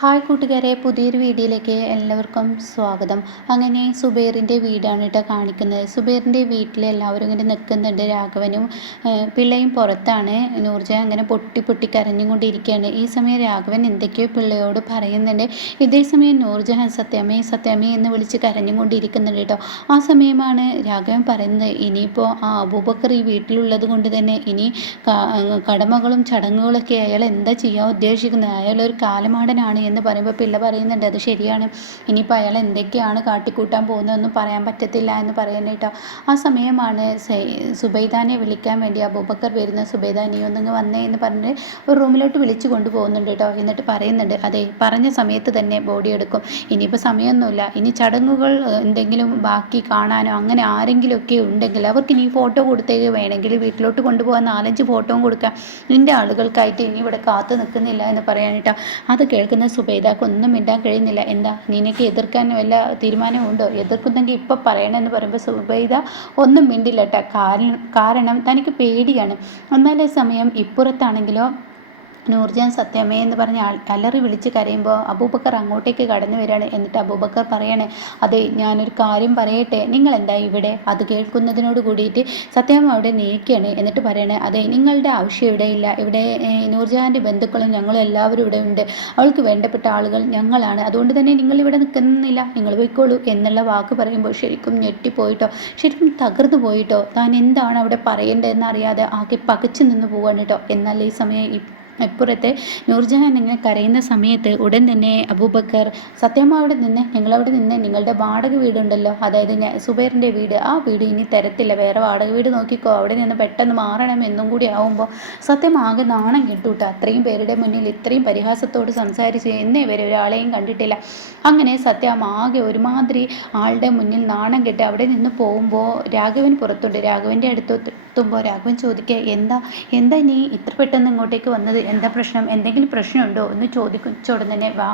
Hi കൂട്ടുകാരെ പുതിയൊരു വീഡിയോയിലേക്ക് എല്ലാവർക്കും സ്വാഗതം. അങ്ങനെ സുബൈറിന്റെ വീടാണ് കേട്ടോ കാണിക്കുന്നത്. സുബൈറിന്റെ വീട്ടിൽ എല്ലാവരും ഇങ്ങനെ നിൽക്കുന്നുണ്ട്. രാഘവനും പിള്ളയും പുറത്താണ്. നൂർജ അങ്ങനെ പൊട്ടി പൊട്ടി കരഞ്ഞുകൊണ്ടിരിക്കുകയാണ്. ഈ സമയം രാഘവൻ എന്തൊക്കെയോ പിള്ളയോട് പറയുന്നുണ്ട്. ഇതേ സമയം നൂർജഹാൻ സത്യമേ സത്യമേ എന്ന് വിളിച്ച് കരഞ്ഞുകൊണ്ടിരിക്കുന്നുണ്ട് കേട്ടോ. ആ സമയമാണ് രാഘവൻ പറയുന്നത് ഇനിയിപ്പോൾ ആ അബൂബക്കർ ഈ വീട്ടിലുള്ളത് കൊണ്ട് തന്നെ ഇനി കടമകളും ചടങ്ങുകളൊക്കെ അയാൾ എന്താ ചെയ്യാൻ ഉദ്ദേശിക്കുന്നത്? അയാൾ ഒരു കാലമാടനാണ് എന്ന് പറയുമ്പോൾ പിള്ള പറയുന്നുണ്ട് അത് ശരിയാണ്. ഇനിയിപ്പോൾ അയാൾ എന്തൊക്കെയാണ് കാട്ടിക്കൂട്ടാൻ പോകുന്നതെന്നും പറയാൻ പറ്റത്തില്ല എന്ന് പറയാനായിട്ടോ ആ സമയമാണ് സുബൈദാനെ വിളിക്കാൻ വേണ്ടി അബൂബക്കർ വരുന്ന സുബൈദാനി ഒന്നിങ്ങ് വന്നേ എന്ന് പറഞ്ഞിട്ട് ഒരു റൂമിലോട്ട് വിളിച്ചു കൊണ്ടുപോകുന്നുണ്ട് കേട്ടോ. എന്നിട്ട് പറയുന്നുണ്ട് അതെ പറഞ്ഞ സമയത്ത് തന്നെ ബോഡി എടുക്കും. ഇനിയിപ്പോൾ സമയമൊന്നുമില്ല. ഇനി ചടങ്ങുകൾ എന്തെങ്കിലും ബാക്കി കാണാനോ അങ്ങനെ ആരെങ്കിലുമൊക്കെ ഉണ്ടെങ്കിൽ അവർക്ക് ഇനി ഫോട്ടോ കൊടുത്തേക്ക് വേണമെങ്കിൽ വീട്ടിലോട്ട് കൊണ്ടുപോകാൻ നാലഞ്ച് ഫോട്ടോയും കൊടുക്കാം. നിന്റെ ആളുകൾക്കായിട്ട് ഇനി ഇവിടെ കാത്തു നിൽക്കുന്നില്ല എന്ന് പറയാനായിട്ടോ അത് കേൾക്കുന്ന സുബൈദാക്ക് ഒന്നും മിണ്ടാൻ കഴിയുന്നില്ല. എന്താ നിനക്ക് എതിർക്കാൻ വല്ല തീരുമാനമുണ്ടോ? എതിർക്കുന്നെങ്കിൽ ഇപ്പം പറയണമെന്ന് പറയുമ്പോൾ സുബൈദ ഒന്നും മിണ്ടില്ല കേട്ടോ കാരണം കാരണം തനിക്ക് പേടിയാണ്. എന്നാലേ സമയം ഇപ്പുറത്താണെങ്കിലോ നൂർജാൻ സത്യമേ എന്ന് പറഞ്ഞ് അലറി വിളിച്ച് കരയുമ്പോൾ അബൂബക്കർ അങ്ങോട്ടേക്ക് കടന്നു വരികയാണ്. എന്നിട്ട് അബൂബക്കർ പറയാണ് അതെ ഞാനൊരു കാര്യം പറയട്ടെ. നിങ്ങൾ എന്താ ഇവിടെ? അത് കേൾക്കുന്നതിനോട് കൂടിയിട്ട് സത്യം അവിടെ നീക്കുകയാണ് എന്നിട്ട് പറയണേ അതെ നിങ്ങളുടെ ആവശ്യം ഇവിടെ ഇല്ല. ഇവിടെ നൂർജാന്റെ ബന്ധുക്കളും ഞങ്ങളും എല്ലാവരും ഇവിടെ ഉണ്ട്. അവൾക്ക് വേണ്ടപ്പെട്ട ആളുകൾ ഞങ്ങളാണ്. അതുകൊണ്ട് തന്നെ നിങ്ങൾ ഇവിടെ നിൽക്കുന്നില്ല. നിങ്ങൾ പോയിക്കോളൂ. എന്നുള്ള വാക്ക് പറയുമ്പോൾ ശരിക്കും ഞെട്ടിപ്പോയിട്ടോ ശരിക്കും തകർന്നു പോയിട്ടോ താൻ എന്താണ് അവിടെ പറയേണ്ടതെന്ന് അറിയാതെ ആകെ പകച്ചു നിന്ന് പോവാണ് കേട്ടോ എന്നാൽ ഈ സമയം ഇപ്പുറത്ത് നൂർജഹാൻ ഇങ്ങനെ കരയുന്ന സമയത്ത് ഉടൻ തന്നെ അബൂബക്കർ സത്യമ്മ അവിടെ നിന്ന് ഞങ്ങളവിടെ നിന്ന് നിങ്ങളുടെ വാടക വീടുണ്ടല്ലോ. അതായത് സുബൈറിന്റെ വീട്. ആ വീട് ഇനി തരത്തില്ല. വേറെ വാടക വീട് നോക്കിക്കോ. അവിടെ നിന്ന് പെട്ടെന്ന് മാറണം എന്നും കൂടി ആവുമ്പോൾ സത്യം ആകെ നാണം കിട്ടൂട്ടോ. അത്രയും പേരുടെ മുന്നിൽ ഇത്രയും പരിഹാസത്തോട് സംസാരിച്ച് എന്നേ വരെ ഒരാളെയും കണ്ടിട്ടില്ല. അങ്ങനെ സത്യം ആകെ ഒരുമാതിരി ആളുടെ മുന്നിൽ നാണം കെട്ട് അവിടെ നിന്ന് പോകുമ്പോൾ രാഘവൻ പുറത്തുണ്ട്. രാഘവന്റെ അടുത്ത് എത്തുമ്പോൾ രാഘവൻ ചോദിക്കുക എന്താ? എന്താ നീ ഇത്ര പെട്ടെന്ന് ഇങ്ങോട്ടേക്ക് വന്നത്? എന്താ പ്രശ്നം? എന്തെങ്കിലും പ്രശ്നമുണ്ടോ? എന്ന് ചോദിച്ചോടും തന്നെ വാ.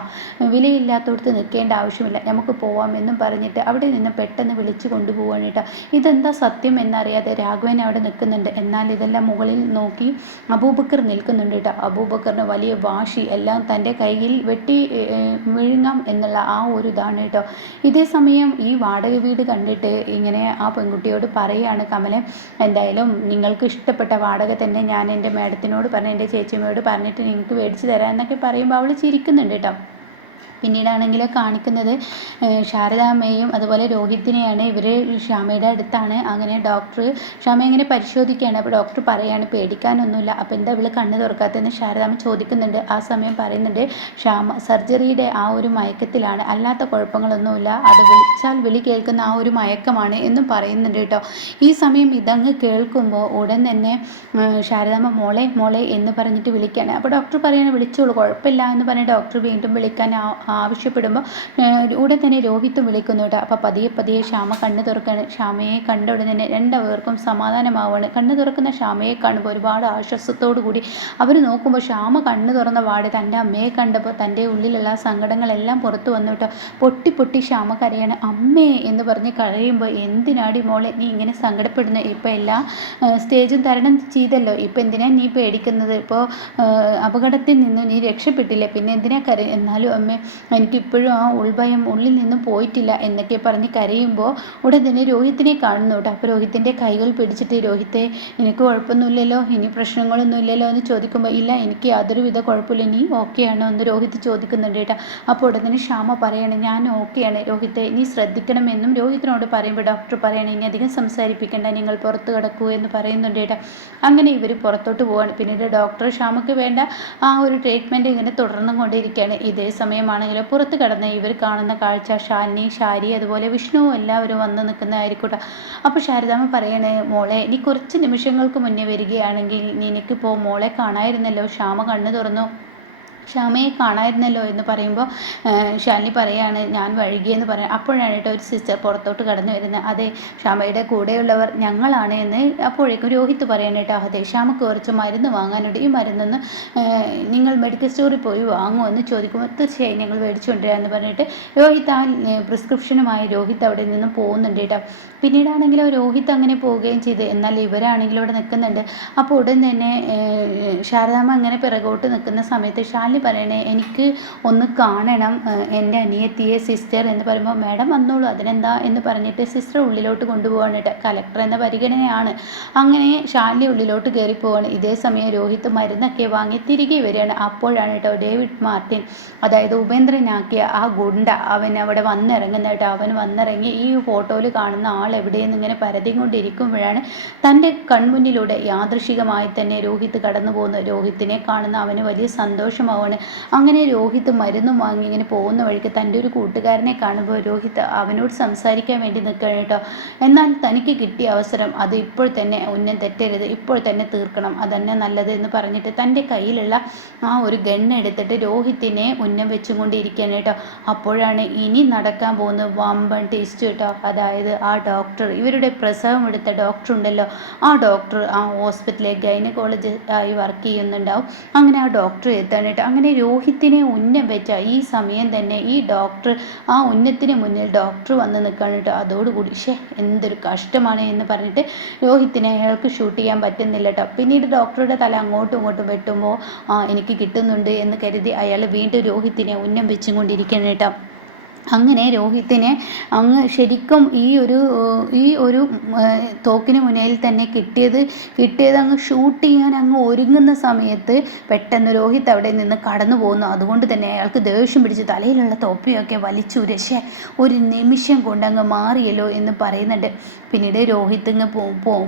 വിലയില്ലാത്തടത്ത് നിൽക്കേണ്ട ആവശ്യമില്ല. നമുക്ക് പോവാം എന്നും പറഞ്ഞിട്ട് അവിടെ നിന്ന് പെട്ടെന്ന് വിളിച്ചു കൊണ്ടുപോവാണ് കേട്ടോ. ഇതെന്താ സത്യം എന്നറിയാതെ രാഘവൻ അവിടെ നിൽക്കുന്നുണ്ട്. എന്നാൽ ഇതെല്ലാം മുകളിൽ നോക്കി അബൂബക്കർ നിൽക്കുന്നുണ്ട് കേട്ടോ. അബൂബക്കറിന് വലിയ വാശി. എല്ലാം തന്റെ കയ്യിൽ വെട്ടി വിഴുങ്ങാം എന്നുള്ള ആ ഒരു ഇതാണ് കേട്ടോ. ഇതേ സമയം ഈ വാടക വീട് കണ്ടിട്ട് ഇങ്ങനെ ആ പെൺകുട്ടിയോട് പറയുകയാണ് കമലൻ എന്തായാലും നിങ്ങൾക്ക് ഇഷ്ടപ്പെട്ട വാടക തന്നെ ഞാൻ എന്റെ മാഡത്തിനോട് പറഞ്ഞ് എന്റെ ചേച്ചിയമ്മയോട് പറഞ്ഞിട്ട് നിങ്ങൾക്ക് മേടിച്ച് തരാം എന്നൊക്കെ പറയുമ്പോൾ അവൾ ചിരിക്കുന്നുണ്ട് കേട്ടോ. പിന്നീടാണെങ്കിൽ കാണിക്കുന്നത് ശാരദാമ്മയെയും ശാരദാമ്മയും അതുപോലെ രോഹിത്തിനെയാണ് ഇവർ ക്ഷമയുടെ അടുത്താണ്. അങ്ങനെ ഡോക്ടർ ക്ഷമ ഇങ്ങനെ പരിശോധിക്കുകയാണ്. അപ്പോൾ ഡോക്ടർ പറയാണ് പേടിക്കാനൊന്നുമില്ല. അപ്പോൾ എന്താ ഇവൾ കണ്ണ് തുറക്കാത്തതെന്ന് ശാരദാമ്മ ചോദിക്കുന്നുണ്ട്. ആ സമയം പറയുന്നുണ്ട് ക്ഷാമ സർജറിയുടെ ആ ഒരു മയക്കത്തിലാണ്. അല്ലാത്ത കുഴപ്പങ്ങളൊന്നുമില്ല. അത് വിളിച്ചാൽ വിളി കേൾക്കുന്ന ആ ഒരു മയക്കമാണ് എന്നും പറയുന്നുണ്ട് കേട്ടോ. ഈ സമയം ഇതങ്ങ് കേൾക്കുമ്പോൾ ഉടൻ തന്നെ ശാരദാമ്മ മോളെ മോളെ എന്ന് പറഞ്ഞിട്ട് വിളിക്കുകയാണ്. അപ്പോൾ ഡോക്ടർ പറയാണ് വിളിച്ചോളൂ കുഴപ്പമില്ല എന്ന് പറഞ്ഞ് ഡോക്ടർ വീണ്ടും വിളിക്കാൻ ആ- ആവശ്യപ്പെടുമ്പോൾ ഉടൻ തന്നെ രോഹിത്തും വിളിക്കുന്നു കേട്ടോ അപ്പോൾ പതിയെ പതിയെ ശ്യാമ കണ്ണു തുറക്കാണ്. ശ്യാമയെ കണ്ട ഉടൻ തന്നെ രണ്ടുപേർക്കും സമാധാനമാവുകയാണ് കണ്ണു തുറക്കുന്ന ശ്യാമയെ കാണുമ്പോൾ ഒരുപാട് ആശ്വാസത്തോടു കൂടി അവർ നോക്കുമ്പോൾ ശ്യാമ കണ്ണു തുറന്ന വാട് തന്റെ അമ്മയെ കണ്ടപ്പോൾ തന്റെ ഉള്ളിലുള്ള സങ്കടങ്ങളെല്ലാം പുറത്തു വന്നു കേട്ടോ പൊട്ടി പൊട്ടി ശ്യാമ കരയാണ്. അമ്മേ എന്ന് പറഞ്ഞ് കരയുമ്പോൾ എന്തിനാടി മോളെ നീ ഇങ്ങനെ സങ്കടപ്പെടുന്നു? ഇപ്പോൾ എല്ലാ സ്റ്റേജും തരണം ചെയ്തല്ലോ. ഇപ്പോൾ എന്തിനാ നീ പേടിക്കുന്നത്? ഇപ്പോൾ അപകടത്തിൽ നിന്ന് നീ രക്ഷപ്പെട്ടില്ലേ? പിന്നെ എന്തിനാ കര? എന്നാലും അമ്മേ എനിക്കിപ്പോഴും ആ ഉൾഭയം ഉള്ളിൽ നിന്നും പോയിട്ടില്ല എന്നൊക്കെ പറഞ്ഞ് കരയുമ്പോൾ ഉടൻ തന്നെ രോഹിത്തിനെ കാണുന്നു കേട്ടോ. അപ്പോൾ രോഹിത്തിന്റെ കൈകൾ പിടിച്ചിട്ട് രോഹിത്തെ എനിക്ക് കുഴപ്പമൊന്നുമില്ലല്ലോ ഇനി പ്രശ്നങ്ങളൊന്നും ഇല്ലല്ലോ എന്ന് ചോദിക്കുമ്പോൾ ഇല്ല എനിക്ക് യാതൊരുവിധ കുഴപ്പമില്ല നീ ഓക്കെയാണോ എന്ന് രോഹിത് ചോദിക്കുന്നുണ്ട് കേട്ടോ. അപ്പോൾ ഉടൻ തന്നെ ശ്യാമ പറയാണ് ഞാൻ ഓക്കെയാണ് രോഹിത്തെ നീ ശ്രദ്ധിക്കണമെന്നും രോഹിത്തിനോട് പറയുമ്പോൾ ഡോക്ടർ പറയണം ഇനി അധികം സംസാരിപ്പിക്കേണ്ട നിങ്ങൾ പുറത്ത് കിടക്കൂ എന്ന് പറയുന്നുണ്ട് കേട്ടോ. അങ്ങനെ ഇവർ പുറത്തോട്ട് പോവാണ്. പിന്നീട് ഡോക്ടർ ശ്യാമക്ക് വേണ്ട ആ ഒരു ട്രീറ്റ്മെന്റ് ഇങ്ങനെ തുടർന്നും കൊണ്ടിരിക്കുകയാണ് ഇതേ സമയമാണെങ്കിലും പുറത്ത് കിടന്ന് ഇവർ കാണുന്ന കാഴ്ച ഷാലിനി ഷാരി അതുപോലെ വിഷ്ണുവും എല്ലാവരും വന്ന് നിൽക്കുന്നതായിരിക്കട്ടെ. അപ്പോൾ ശാരദാമ്മ പറയണേ മോളെ നീ കുറച്ച് നിമിഷങ്ങൾക്ക് മുന്നേ വരികയാണെങ്കിൽ നിനക്കിപ്പോൾ മോളെ കാണായിരുന്നല്ലോ. ക്ഷാമ കണ്ണു തുറന്നു. ശ്യാമയെ കാണായിരുന്നല്ലോ എന്ന് പറയുമ്പോൾ ഷാനി പറയാണ് ഞാൻ വഴുകിയെന്ന് പറയാം അപ്പോഴാണ് കേട്ടോ ഒരു സിസ്റ്റർ പുറത്തോട്ട് കടന്നു വരുന്നത്. അതെ ഷാമയുടെ കൂടെയുള്ളവർ ഞങ്ങളാണ് എന്ന് അപ്പോഴേക്കും രോഹിത്ത് പറയാണ് കേട്ടോ അതെ ഷാമക്ക് കുറച്ച് മരുന്ന് വാങ്ങാനുണ്ട്. ഈ മരുന്നൊന്ന് നിങ്ങൾ മെഡിക്കൽ സ്റ്റോറിൽ പോയി വാങ്ങുമോ എന്ന് ചോദിക്കുമ്പോൾ തീർച്ചയായും ഞങ്ങൾ മേടിച്ചുകൊണ്ടിരാന്ന് പറഞ്ഞിട്ട് രോഹിത്ത് ആ പ്രിസ്ക്രിപ്ഷനുമായി രോഹിത്ത് അവിടെ നിന്ന് പോകുന്നുണ്ട് കേട്ടോ. പിന്നീടാണെങ്കിലോ രോഹിത്ത് അങ്ങനെ പോവുകയും ചെയ്ത് എന്നാൽ ഇവരാണെങ്കിലും അവിടെ നിൽക്കുന്നുണ്ട്. അപ്പോൾ ഉടൻ തന്നെ ശാരദാമ്മ അങ്ങനെ പിറകോട്ട് നിൽക്കുന്ന സമയത്ത് ശാലിനി ശാലിനി പറയണേ എനിക്ക് ഒന്ന് കാണണം എന്റെ അനിയത്തിയെ സിസ്റ്റർ എന്ന് പറയുമ്പോൾ മാഡം വന്നോളൂ അതിനെന്താ? എന്ന് പറഞ്ഞിട്ട് സിസ്റ്റർ ഉള്ളിലോട്ട് കൊണ്ടുപോകാണ് കേട്ടോ. കലക്ടർ എന്ന പരിഗണനയാണ്. അങ്ങനെ ഷാലിനി ഉള്ളിലോട്ട് കയറി പോവാണ് ഇതേ സമയം രോഹിത് മരുന്നൊക്കെ വാങ്ങി തിരികെ വരികയാണ്. അപ്പോഴാണ് കേട്ടോ ഡേവിഡ് മാർട്ടിൻ അതായത് ഉപേന്ദ്രനാക്കിയ ആ ഗുണ്ട അവൻ അവിടെ വന്നിറങ്ങുന്ന കേട്ടോ. അവൻ വന്നിറങ്ങി ഈ ഫോട്ടോയിൽ കാണുന്ന ആൾ എവിടെയെന്ന് ഇങ്ങനെ പരതി കൊണ്ടിരിക്കുമ്പോഴാണ് തന്റെ കൺമുന്നിലൂടെ യാദൃശികമായി തന്നെ രോഹിത് കടന്നു പോകുന്നത് രോഹിത്തിനെ കാണുന്ന അവന് വലിയ സന്തോഷമാവാണ് അങ്ങനെ രോഹിത് മരുന്നും വാങ്ങി ഇങ്ങനെ പോകുന്ന വഴിക്ക് തന്റെ ഒരു കൂട്ടുകാരനെ കാണുമ്പോൾ രോഹിത് അവനോട് സംസാരിക്കാൻ വേണ്ടി നിൽക്കുകയാണ് കേട്ടോ. എന്നാൽ തനിക്ക് കിട്ടിയ അവസരം അത് ഇപ്പോൾ തന്നെ ഉന്നം തെറ്റരുത് ഇപ്പോൾ തന്നെ തീർക്കണം അതന്നെ നല്ലത് എന്ന് പറഞ്ഞിട്ട് തന്റെ കയ്യിലുള്ള ആ ഒരു ഗണ്ണ് എടുത്തിട്ട് രോഹിത്തിനെ ഉന്നം വെച്ചുകൊണ്ടിരിക്കുകയാണ് കേട്ടോ. അപ്പോഴാണ് ഇനി നടക്കാൻ പോകുന്നത് വമ്പൻ ടേസ്റ്റ് കേട്ടോ. അതായത് ആ ഡോക്ടർ ഇവരുടെ പ്രസവം എടുത്ത ഡോക്ടർ ഉണ്ടല്ലോ. ആ ഡോക്ടർ ആ ഹോസ്പിറ്റലിലെ ഗൈനക്കോളജി ആയി വർക്ക് ചെയ്യുന്നുണ്ടാവും. അങ്ങനെ ആ ഡോക്ടർ എത്താണ് കേട്ടോ. അങ്ങനെ രോഹിത്തിനെ ഉന്നം വെച്ച ഈ സമയം തന്നെ ഈ ഡോക്ടർ ആ ഉന്നത്തിന് മുന്നിൽ ഡോക്ടർ വന്ന് നിൽക്കുകയാണ് കേട്ടോ. അതോടുകൂടി ഷേ എന്തൊരു കഷ്ടമാണ് എന്ന് പറഞ്ഞിട്ട് രോഹിത്തിനെ അയാൾക്ക് ഷൂട്ട് ചെയ്യാൻ പറ്റുന്നില്ല കേട്ടോ. പിന്നീട് ഡോക്ടറുടെ തല അങ്ങോട്ടും ഇങ്ങോട്ടും വെട്ടുമ്പോൾ ആ എനിക്ക് കിട്ടുന്നുണ്ട് എന്ന് കരുതി അയാൾ വീണ്ടും രോഹിത്തിനെ ഉന്നം വെച്ചും കൊണ്ടിരിക്കണം കേട്ടോ. അങ്ങനെ രോഹിത്തിനെ അങ്ങ് ശരിക്കും ഈ ഒരു ഈ ഒരു തോക്കിന് മുന്നിൽ തന്നെ കിട്ടിയത് കിട്ടിയത് അങ്ങ് ഷൂട്ട് ചെയ്യാൻ അങ്ങ് ഒരുങ്ങുന്ന സമയത്ത് പെട്ടെന്ന് രോഹിത് അവിടെ നിന്ന് കടന്നു പോകുന്നു അതുകൊണ്ട് തന്നെ അയാൾക്ക് ദേഷ്യം പിടിച്ച് തലയിലുള്ള തൊപ്പിയൊക്കെ രക്ഷ ഒരു നിമിഷം കൊണ്ട് അങ്ങ് മാറിയല്ലോ എന്ന് പറയുന്നുണ്ട്. പിന്നീട് രോഹിത് ഇങ്ങ്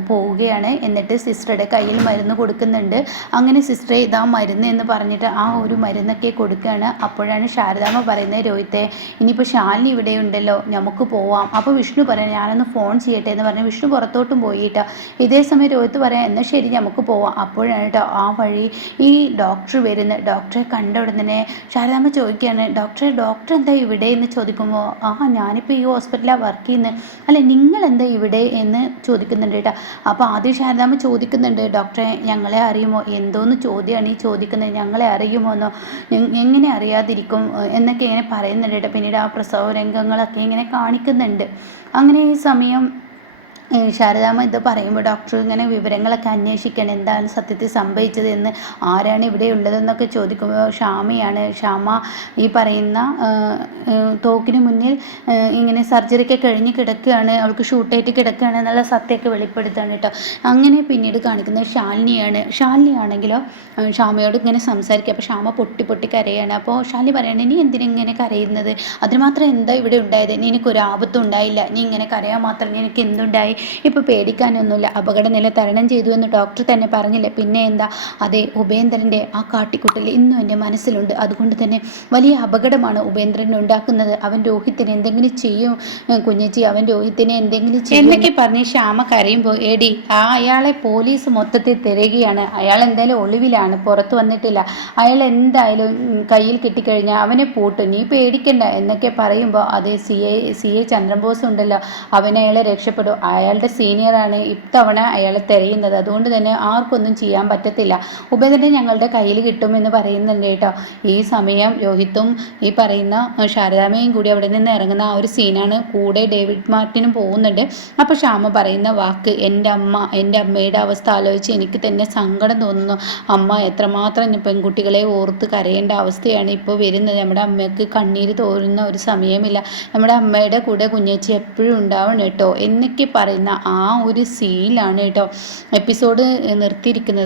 പോവുകയാണ്. എന്നിട്ട് സിസ്റ്ററുടെ കയ്യിൽ മരുന്ന് കൊടുക്കുന്നുണ്ട്. അങ്ങനെ സിസ്റ്ററെ ഇതാ മരുന്ന് എന്ന് പറഞ്ഞിട്ട് ആ ഒരു മരുന്നൊക്കെ കൊടുക്കുകയാണ്. അപ്പോഴാണ് ശാരദാമ്മ പറയുന്നത് രോഹിത്തെ ഇനിയിപ്പോൾ ഇപ്പോൾ ശാലിനി ഇവിടെ ഉണ്ടല്ലോ നമുക്ക് പോവാം. അപ്പോൾ വിഷ്ണു പറയാം ഞാനൊന്ന് ഫോൺ ചെയ്യട്ടെ എന്ന് പറഞ്ഞ് വിഷ്ണു പുറത്തോട്ടും പോയിട്ട്. ഇതേ സമയം രോഹിത്ത് പറയാം എന്നാൽ ശരി നമുക്ക് പോവാം. അപ്പോഴാണ് കേട്ടോ ആ വഴി ഈ ഡോക്ടർ വരുന്നത്. ഡോക്ടറെ കണ്ട ഉടനെ ശാരദാമ്മ ചോദിക്കുകയാണ് ഡോക്ടറെ ഡോക്ടർ എന്താ ഇവിടെ എന്ന് ചോദിക്കുമ്പോൾ ആ ഞാനിപ്പോൾ ഈ ഹോസ്പിറ്റലാണ് വർക്ക് ചെയ്യുന്നത് അല്ല നിങ്ങൾ എന്താ ഇവിടെ എന്ന് ചോദിക്കുന്നുണ്ട് കേട്ടോ അപ്പോൾ ആദ്യം ശാരദാമ്മ ചോദിക്കുന്നുണ്ട് ഡോക്ടറെ ഞങ്ങളെ അറിയുമോ? എന്തോന്ന് ചോദ്യമാണ് ഈ ചോദിക്കുന്നത്? ഞങ്ങളെ അറിയുമോ എന്നോ എങ്ങനെ അറിയാതിരിക്കും? എന്നൊക്കെ ഇങ്ങനെ പറയുന്നുണ്ട് കേട്ടോ പിന്നീട് ആ പ്രസവ രംഗങ്ങളൊക്കെ ഇങ്ങനെ കാണിക്കുന്നുണ്ട്. അങ്ങനെ ഈ സമയം ശാരദാമ്മ ഇത് പറയുമ്പോൾ ഡോക്ടർ ഇങ്ങനെ വിവരങ്ങളൊക്കെ അന്വേഷിക്കണം. എന്താണ് സത്യത്തിൽ സംഭവിച്ചത് എന്ന് ആരാണ് ഇവിടെ ഉള്ളതെന്നൊക്കെ ചോദിക്കുമ്പോൾ ഷാമയാണ് ഷാമ ഈ പറയുന്ന തോക്കിന് മുന്നിൽ ഇങ്ങനെ സർജറിക്ക് കഴിഞ്ഞ് കിടക്കുകയാണ്. അവൾക്ക് ഷൂട്ടേറ്റ് കിടക്കുകയാണ് എന്നുള്ള സത്യമൊക്കെ വെളിപ്പെടുത്താണ് കേട്ടോ. അങ്ങനെ പിന്നീട് കാണിക്കുന്നത് ഷാലിനിയാണ് ഷാലിനി ആണെങ്കിലോ ഷാമയോട് ഇങ്ങനെ സംസാരിക്കുക. അപ്പോൾ ഷാമ പൊട്ടി പൊട്ടി കരയാണ്. അപ്പോൾ ഷാലിനി പറയണേ നീ എന്തിനിങ്ങനെ കരയുന്നത്? അതിന് മാത്രം എന്താ ഇവിടെ ഉണ്ടായത്? നീ എനിക്കൊരു ആപത്തും ഉണ്ടായില്ല. നീ ഇങ്ങനെ കരയാൻ മാത്രം എനിക്ക് എന്തുണ്ടായി? ഇപ്പോൾ പേടിക്കാനൊന്നുമില്ല. അപകടനില തരണം ചെയ്തു എന്ന് ഡോക്ടർ തന്നെ പറഞ്ഞില്ലേ. പിന്നെ എന്താ? അതെ ഉപേന്ദ്രന്റെ ആ കാട്ടിക്കുട്ടൽ ഇന്നും എന്റെ മനസ്സിലുണ്ട്. അതുകൊണ്ട് തന്നെ വലിയ അപകടമാണ് ഉപേന്ദ്രൻ ഉണ്ടാക്കുന്നത്. അവൻ രോഹിത്തിന് എന്തെങ്കിലും ചെയ്യും? കുഞ്ഞച്ചി അവൻ രോഹിത്തിനെ എന്തെങ്കിലും ചെയ്യും? എന്നൊക്കെ പറഞ്ഞ് ശ്യാമ കരയുമ്പോൾ എടി ആ അയാളെ പോലീസ് മൊത്തത്തിൽ തിരയുകയാണ്. അയാൾ എന്തായാലും ഒളിവിലാണ്. പുറത്തു വന്നിട്ടില്ല. അയാൾ എന്തായാലും കയ്യിൽ കിട്ടിക്കഴിഞ്ഞാൽ അവനെ പൂട്ടും. നീ പേടിക്കണ്ട എന്നൊക്കെ പറയുമ്പോൾ അതേ C A C A Chandrabose ഉണ്ടല്ലോ. അവനെ അയാളെ രക്ഷപ്പെടും. അയാളുടെ സീനിയറാണ് ഇത്തവണ അയാളെ തിരയുന്നത്. അതുകൊണ്ട് തന്നെ ആർക്കൊന്നും ചെയ്യാൻ പറ്റത്തില്ല. ഉപേന്ദ്രൻ ഞങ്ങളുടെ കയ്യിൽ കിട്ടുമെന്ന് പറയുന്നുണ്ട് കേട്ടോ. ഈ സമയം രോഹിത്തും ഈ പറയുന്ന ശാരദാമയും കൂടി അവിടെ നിന്ന് ഇറങ്ങുന്ന ആ ഒരു സീനാണ് കൂടെ ഡേവിഡ് മാർട്ടിനും പോകുന്നുണ്ട്. അപ്പോൾ ശ്യാമ പറയുന്ന വാക്ക് എന്റെ അമ്മ എന്റെ അമ്മയുടെ അവസ്ഥ ആലോചിച്ച് എനിക്ക് തന്നെ സങ്കടം തോന്നുന്നു. അമ്മ എത്രമാത്രം പെൺകുട്ടികളെ ഓർത്ത് കരയേണ്ട അവസ്ഥയാണ് ഇപ്പോൾ വരുന്നത്. നമ്മുടെ അമ്മയ്ക്ക് കണ്ണീര് തോരുന്ന ഒരു സമയമില്ല. നമ്മുടെ അമ്മയുടെ കൂടെ കുഞ്ഞേച്ചി എപ്പോഴും ഉണ്ടാവണം കേട്ടോ. എന്നൊക്കെ പറയുന്ന ആ ഒരു സീലാണ് കേട്ടോ എപ്പിസോഡ് നിർത്തിയിരിക്കുന്നത്.